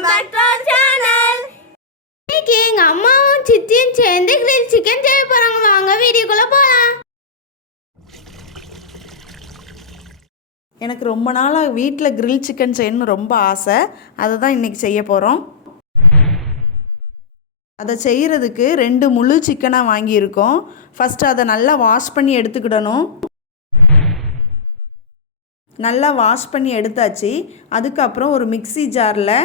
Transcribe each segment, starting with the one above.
Welcome back to our channel. இன்னைக்கு எங்க அம்மாவும் சித்தியும் சேர்ந்து கிரில் சிக்கன் செய்ய போறாங்க. வாங்க வீடியோக்குள்ள போலாம். எனக்கு ரொம்ப நாளாக வீட்டில் கிரில் சிக்கன் செய்யணும்னு ரொம்ப ஆசை. அதை தான் இன்றைக்கி செய்ய போகிறோம். அதை செய்கிறதுக்கு 2 முழு சிக்கனாக வாங்கியிருக்கோம். ஃபஸ்ட்டு அதை நல்லா வாஷ் பண்ணி எடுத்துக்கிடணும். நல்லா வாஷ் பண்ணி எடுத்தாச்சு. அதுக்கப்புறம் ஒரு மிக்ஸி ஜாரில்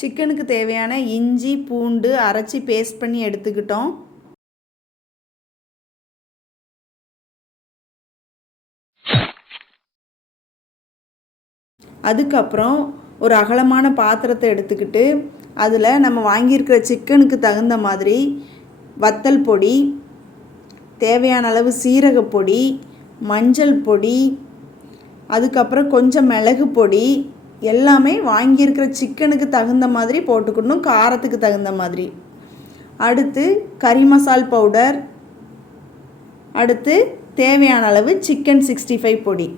சிக்கனுக்கு தேவையான இஞ்சி பூண்டு அரைச்சி பேஸ்ட் பண்ணி எடுத்துக்கிட்டோம். அதுக்கப்புறம் ஒரு அகலமான பாத்திரத்தை எடுத்துக்கிட்டு அதில் நம்ம வாங்கியிருக்கிற சிக்கனுக்கு தகுந்த மாதிரி வத்தல் பொடி, தேவையான அளவு சீரகப்பொடி, மஞ்சள் பொடி, அதுக்கப்புறம் கொஞ்சம் மிளகு பொடி எல்லாமே வாங்கியிருக்கிற சிக்கனுக்கு தகுந்த மாதிரி போட்டுக்கணும், காரத்துக்கு தகுந்த மாதிரி. அடுத்து கறி மசால் பவுடர், அடுத்து தேவையான அளவு சிக்கன் 65 பொடி.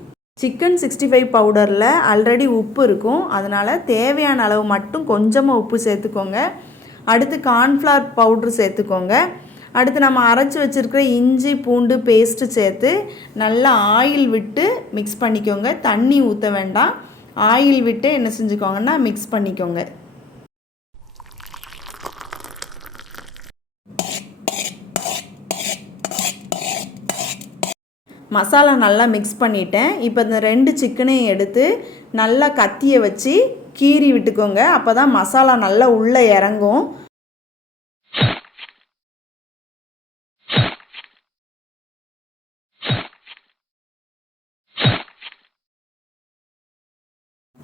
சிக்கன் 65 பவுடரில் ஆல்ரெடி உப்பு இருக்கும், அதனால் தேவையான அளவு மட்டும் கொஞ்சமாக உப்பு சேர்த்துக்கோங்க. அடுத்து கார்ன்ஃப்ளவர் பவுட்ரு சேர்த்துக்கோங்க. அடுத்து நம்ம அரைச்சி வச்சுருக்கிற இஞ்சி பூண்டு பேஸ்ட்டு சேர்த்து நல்லா ஆயில் விட்டு மிக்ஸ் பண்ணிக்கோங்க. தண்ணி ஊற்ற வேண்டாம், ஆயில் விட்டு என்ன செஞ்சுக்கோங்கன்னா மிக்ஸ் பண்ணிக்கோங்க. மசாலா நல்லா மிக்ஸ் பண்ணிட்டேன். இப்போ இந்த 2 சிக்கனையும் எடுத்து நல்லா கத்தியை வச்சு கீறி விட்டுக்கோங்க. அப்போ தான் மசாலா நல்லா உள்ளே இறங்கும்.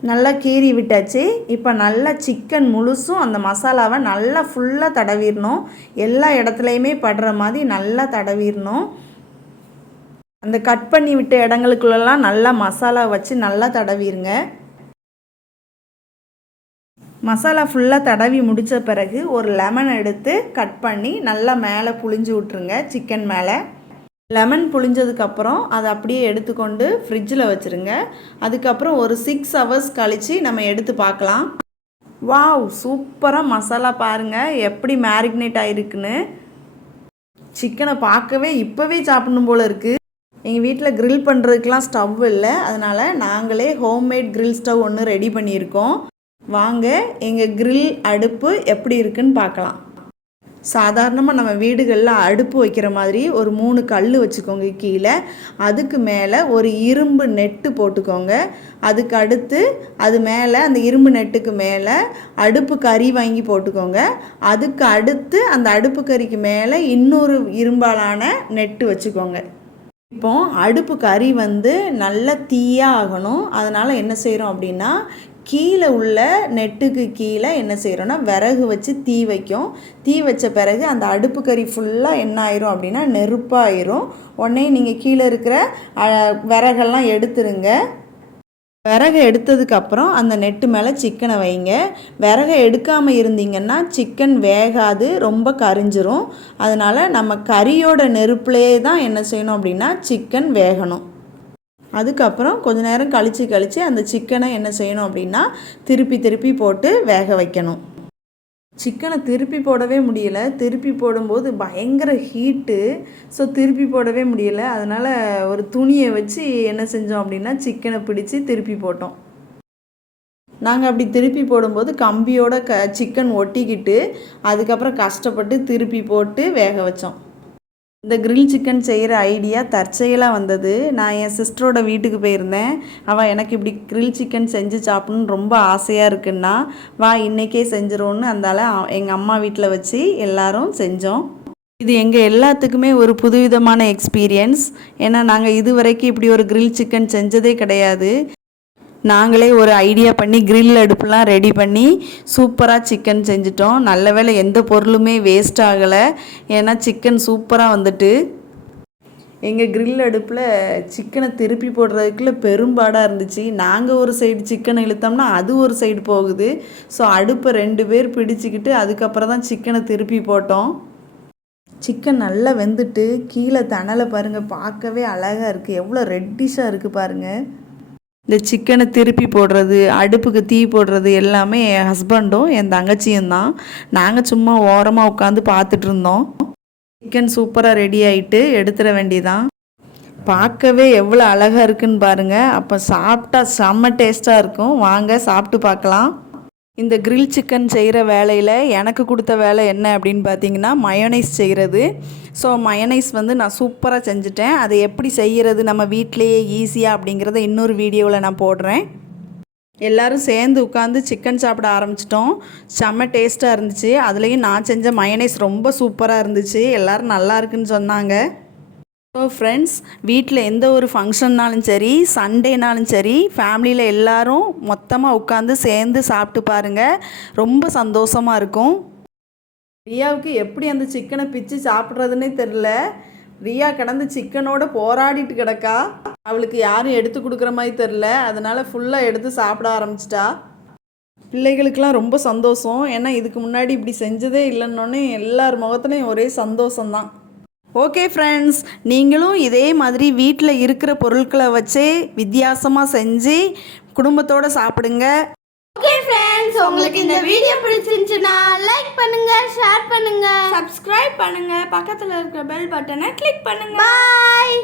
நல்லா கீறி விட்டாச்சு. இப்போ நல்லா சிக்கன் முழுசும் அந்த மசாலாவை நல்லா ஃபுல்லாக தடவிடணும். எல்லா இடத்துலையுமே படுற மாதிரி நல்லா தடவிடணும். அந்த கட் பண்ணி விட்ட இடங்களுக்குள்ளெல்லாம் நல்லா மசாலா வச்சு நல்லா தடவிடுங்க. மசாலா ஃபுல்லாக தடவி முடித்த பிறகு ஒரு லெமன் எடுத்து கட் பண்ணி நல்லா மேலே புழிஞ்சு விட்ருங்க. சிக்கன் மேலே லெமன் புழிஞ்சதுக்கப்புறம் அதை அப்படியே எடுத்துக்கொண்டு ஃப்ரிட்ஜில் வச்சுருங்க. அதுக்கப்புறம் ஒரு 6 ஹவர்ஸ் கழித்து நம்ம எடுத்து பார்க்கலாம். வாவ், சூப்பராக மசாலா பாருங்கள் எப்படி மேரினேட் ஆகிருக்குன்னு. சிக்கனை பார்க்கவே இப்போவே சாப்பிடணும் போல் இருக்குது. எங்கள் வீட்டில் க்ரில் பண்ணுறதுக்கெலாம் ஸ்டவ் இல்லை, அதனால் நாங்களே ஹோம்மேட் க்ரில் ஸ்டவ் ஒன்று ரெடி பண்ணியிருக்கோம். வாங்க எங்கள் க்ரில் அடுப்பு எப்படி இருக்குன்னு பார்க்கலாம். சாதாரணமாக நம்ம வீடுகளில் அடுப்பு வைக்கிற மாதிரி ஒரு 3 கல் வச்சுக்கோங்க கீழே. அதுக்கு மேலே ஒரு இரும்பு நெட்டு போட்டுக்கோங்க. அதுக்கு அடுத்து அது மேலே அந்த இரும்பு நெட்டுக்கு மேலே அடுப்பு கறி வாங்கி போட்டுக்கோங்க. அதுக்கு அடுத்து அந்த அடுப்பு கறிக்கு மேலே இன்னொரு இரும்பாலான நெட்டு வச்சுக்கோங்க. இப்போ அடுப்பு கறி நல்ல தீயாக ஆகணும். அதனால் என்ன செய்கிறோம் அப்படின்னா, கீழே உள்ள நெட்டுக்கு கீழே என்ன செய்கிறோன்னா விறகு வச்சு தீ வைக்கும். தீ வச்ச பிறகு அந்த அடுப்பு கறி ஃபுல்லாக என்ன ஆயிரும் அப்படின்னா நெருப்பாயிரும். உடனே நீங்கள் கீழே இருக்கிற விறகெல்லாம் எடுத்துருங்க. விறகு எடுத்ததுக்கப்புறம் அந்த நெட்டு மேலே சிக்கனை வைங்க. விறகை எடுக்காமல் இருந்தீங்கன்னா சிக்கன் வேகாது, ரொம்ப கரிஞ்சிரும். அதனால் நம்ம கறியோட நெருப்புலே தான் என்ன செய்யணும் அப்படின்னா சிக்கன் வேகணும். அதுக்கப்புறம் கொஞ்ச நேரம் கழித்து அந்த சிக்கனை என்ன செய்யணும் அப்படின்னா திருப்பி போட்டு வேக வைக்கணும். சிக்கனை திருப்பி போடவே முடியலை. திருப்பி போடும்போது பயங்கர ஹீட்டு. ஸோ திருப்பி போடவே முடியலை. அதனால் ஒரு துணியை வச்சு என்ன செஞ்சோம் அப்படின்னா சிக்கனை பிடிச்சி திருப்பி போட்டோம். நாங்கள் அப்படி திருப்பி போடும்போது கம்பியோட சிக்கன் ஒட்டிக்கிட்டு அதுக்கப்புறம் கஷ்டப்பட்டு திருப்பி போட்டு வேக வச்சோம். இந்த கிரில் சிக்கன் செய்கிற ஐடியா தற்செயலாக வந்தது. நான் என் சிஸ்டரோட வீட்டுக்கு போயிருந்தேன். அவள் எனக்கு இப்படி கிரில் சிக்கன் செஞ்சு சாப்பிடணுன்னு ரொம்ப ஆசையாக இருக்குன்னா, வா இன்றைக்கே செஞ்சிரோன்னு அந்தால எங்கள் அம்மா வீட்டில் வச்சு எல்லோரும் செஞ்சோம். இது எங்கள் எல்லாத்துக்குமே ஒரு புதுவிதமான எக்ஸ்பீரியன்ஸ். ஏன்னா நாங்கள் இது வரைக்கும் இப்படி ஒரு கிரில் சிக்கன் செஞ்சதே கிடையாது. நாங்களே ஒரு ஐடியா பண்ணி கிரில் அடுப்புலாம் ரெடி பண்ணி சூப்பராக சிக்கன் செஞ்சிட்டோம். நல்ல வேளை எந்த பொருளுமே வேஸ்ட் ஆகலை. ஏன்னா சிக்கன் சூப்பராக வந்துட்டு. எங்கள் கிரில் அடுப்பில் சிக்கனை திருப்பி போடுறதுக்குள்ள பெரும்பாடாக இருந்துச்சு. நாங்கள் ஒரு சைடு சிக்கனை இழுத்தோம்னா அது ஒரு சைடு போகுது. ஸோ அடுப்பை 2 பேர் பிடிச்சிக்கிட்டு அதுக்கப்புறம் தான் சிக்கனை திருப்பி போட்டோம். சிக்கன் நல்லா வெந்துட்டு கீழே தணலை பாருங்கள், பார்க்கவே அழகாக இருக்குது. எவ்வளோ ரெட்டிஷாக இருக்குது பாருங்கள். இந்த சிக்கனை திருப்பி போடுறது, அடுப்புக்கு தீ போடுறது எல்லாமே என் ஹஸ்பண்டும் என் தங்கச்சியும் தான். நாங்கள் சும்மா ஓரமாக உட்காந்து பார்த்துட்டு இருந்தோம். சிக்கன் சூப்பராக ரெடி ஆகிட்டு எடுத்துட வேண்டியதான். பார்க்கவே எவ்வளோ அழகாக இருக்குன்னு பாருங்கள். அப்போ சாப்பிட்டா செம்ம டேஸ்ட்டாக இருக்கும். வாங்க சாப்பிட்டு பார்க்கலாம். இந்த கிரில் சிக்கன் செய்கிற வேலையில் எனக்கு கொடுத்த வேலை என்ன அப்படின்னு பார்த்தீங்கன்னா மயோனைஸ் செய்கிறது. ஸோ மயோனைஸ் வந்து நான் சூப்பராக செஞ்சுட்டேன். அதை எப்படி செய்கிறது நம்ம வீட்டிலையே ஈஸியாக அப்படிங்கிறத இன்னொரு வீடியோவில் நான் போடுறேன். எல்லோரும் சேர்ந்து உட்காந்து சிக்கன் சாப்பிட ஆரம்பிச்சிட்டோம். செம்ம டேஸ்ட்டாக இருந்துச்சு. அதுலேயும் நான் செஞ்ச மயோனைஸ் ரொம்ப சூப்பராக இருந்துச்சு. எல்லோரும் நல்லா இருக்குன்னு சொன்னாங்க. ஸோ ஃப்ரெண்ட்ஸ், வீட்டில் எந்த ஒரு ஃபங்க்ஷன்னாலும் சரி, சண்டேனாலும் சரி, ஃபேமிலியில் எல்லோரும் மொத்தமாக உட்காந்து சேர்ந்து சாப்பிட்டு பாருங்கள். ரொம்ப சந்தோஷமாக இருக்கும். ரியாவுக்கு எப்படி அந்த சிக்கனை பிச்சு சாப்பிட்றதுன்னே தெரில. ரியா கிடந்து சிக்கனோட போராடிட்டு கிடக்கா. அவளுக்கு யாரும் எடுத்து கொடுக்குற மாதிரி தெரில. அதனால் ஃபுல்லாக எடுத்து சாப்பிட ஆரம்பிச்சிட்டா. பிள்ளைகளுக்கெல்லாம் ரொம்ப சந்தோஷம். ஏன்னா இதுக்கு முன்னாடி இப்படி செஞ்சதே இல்லைன்னொன்னே எல்லார் முகத்துலையும் ஒரே சந்தோஷம்தான். ஓகே ஃப்ரெண்ட்ஸ், நீங்களும் இதே மாதிரி வீட்டில் இருக்கிற பொருட்களை வச்சே வித்தியாசமாக செஞ்சு குடும்பத்தோடு சாப்பிடுங்க. ஓகே ஃப்ரெண்ட்ஸ், உங்களுக்கு இந்த வீடியோ பிடிச்சிருந்துச்சுன்னா லைக் பண்ணுங்க, ஷேர் பண்ணுங்க, சப்ஸ்கிரைப் பண்ணுங்க, பக்கத்தில் இருக்கிற பெல் பட்டனை கிளிக் பண்ணுங்க. பாய்.